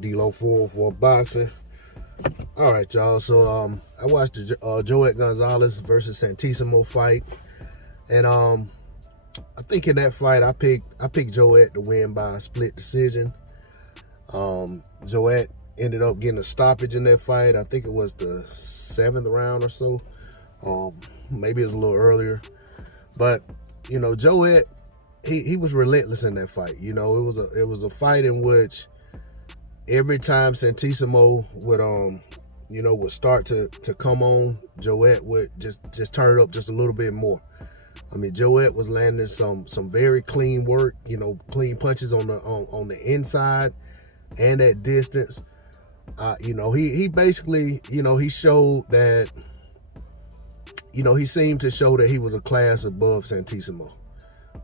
D-Lo 404 Boxing. All right, y'all. So I watched the Joet Gonzalez versus Santisima fight, and I think in that fight I picked Joet to win by a split decision. Joet ended up getting a stoppage in that fight. I think it was the 7th round or so. Maybe it was a little earlier, but you know, Joet, he was relentless in that fight. You know, it was a fight in which every time Santisima would start to come on, Joet would just turn it up just a little bit more. I mean, Joet was landing some very clean work, you know, clean punches on the inside and at distance. You know, he basically, you know, he showed that, you know, he seemed to show that he was a class above Santisima.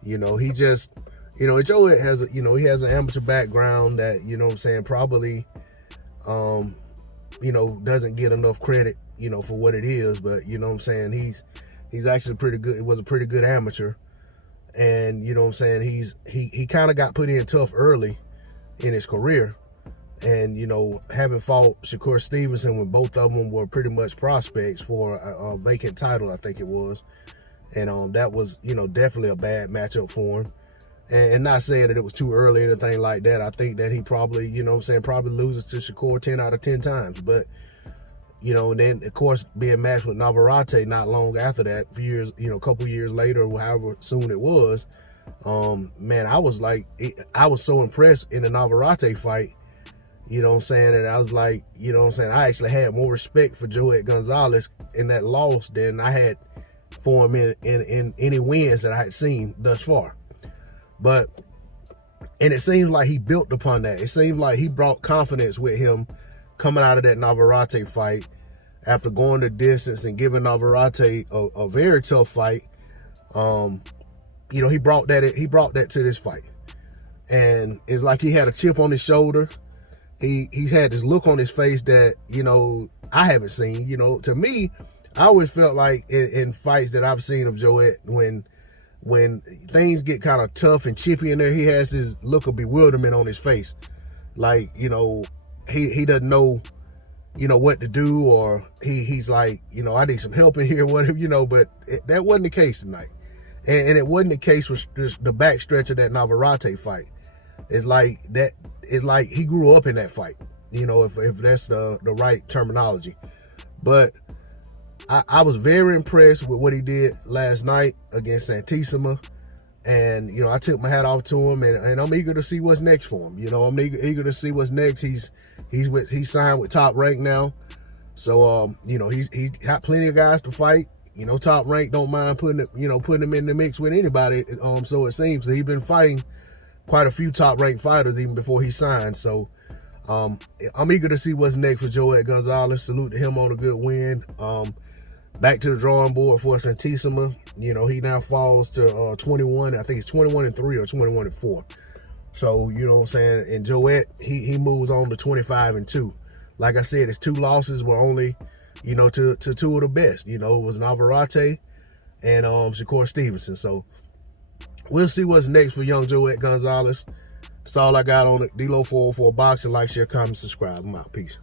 You know, he just, you know, Joet has a, you know, he has an amateur background that, you know what I'm saying, probably, you know, doesn't get enough credit, you know, for what it is. But, you know what I'm saying, he's actually pretty good. It was a pretty good amateur. And, you know what I'm saying, he kind of got put in tough early in his career. And, you know, having fought Shakur Stevenson when both of them were pretty much prospects for a vacant title, I think it was. And that was, you know, definitely a bad matchup for him. And not saying that it was too early or anything like that. I think that he probably, you know what I'm saying, probably loses to Shakur 10 out of 10 times. But, you know, and then, of course, being matched with Navarrete not long after that, a few years, you know, a couple years later, or however soon it was, man, I was so impressed in the Navarrete fight. You know what I'm saying? And I was like, you know what I'm saying? I actually had more respect for Joet Gonzalez in that loss than I had for him in any wins that I had seen thus far. And it seems like he built upon that. It seems like he brought confidence with him coming out of that Navarrete fight after going the distance and giving Navarrete a very tough fight. You know, he brought that to this fight. And it's like he had a chip on his shoulder. He had this look on his face that, you know, I haven't seen. You know, to me, I always felt like in fights that I've seen of Joet, when things get kind of tough and chippy in there, he has this look of bewilderment on his face. Like, you know, he doesn't know, you know, what to do, or he's like, you know, I need some help in here, whatever, you know, but that wasn't the case tonight. And it wasn't the case with the backstretch of that Navarrete fight. It's like he grew up in that fight, you know, if that's the right terminology. But I was very impressed with what he did last night against Santisima. And, you know, I took my hat off to him, and I'm eager to see what's next for him. You know, I'm eager to see what's next. He's signed with Top Rank now. So, you know, he got plenty of guys to fight. You know, Top Rank don't mind putting him in the mix with anybody. So it seems that he's been fighting quite a few Top Rank fighters even before he signed. So I'm eager to see what's next for Joet Gonzalez. Salute to him on a good win. Back to the drawing board for Santisima. You know, he now falls to 21. I think it's 21-3 or 21-4. So, you know what I'm saying? And Joet, he moves on to 25-2. Like I said, his 2 losses were only, you know, to 2 of the best. You know, it was Navarrete and Shakur Stevenson. So we'll see what's next for young Joet Gonzalez. That's all I got on it. D-Lo 404 Boxing. Like, share, comment, subscribe. I'm out. Peace.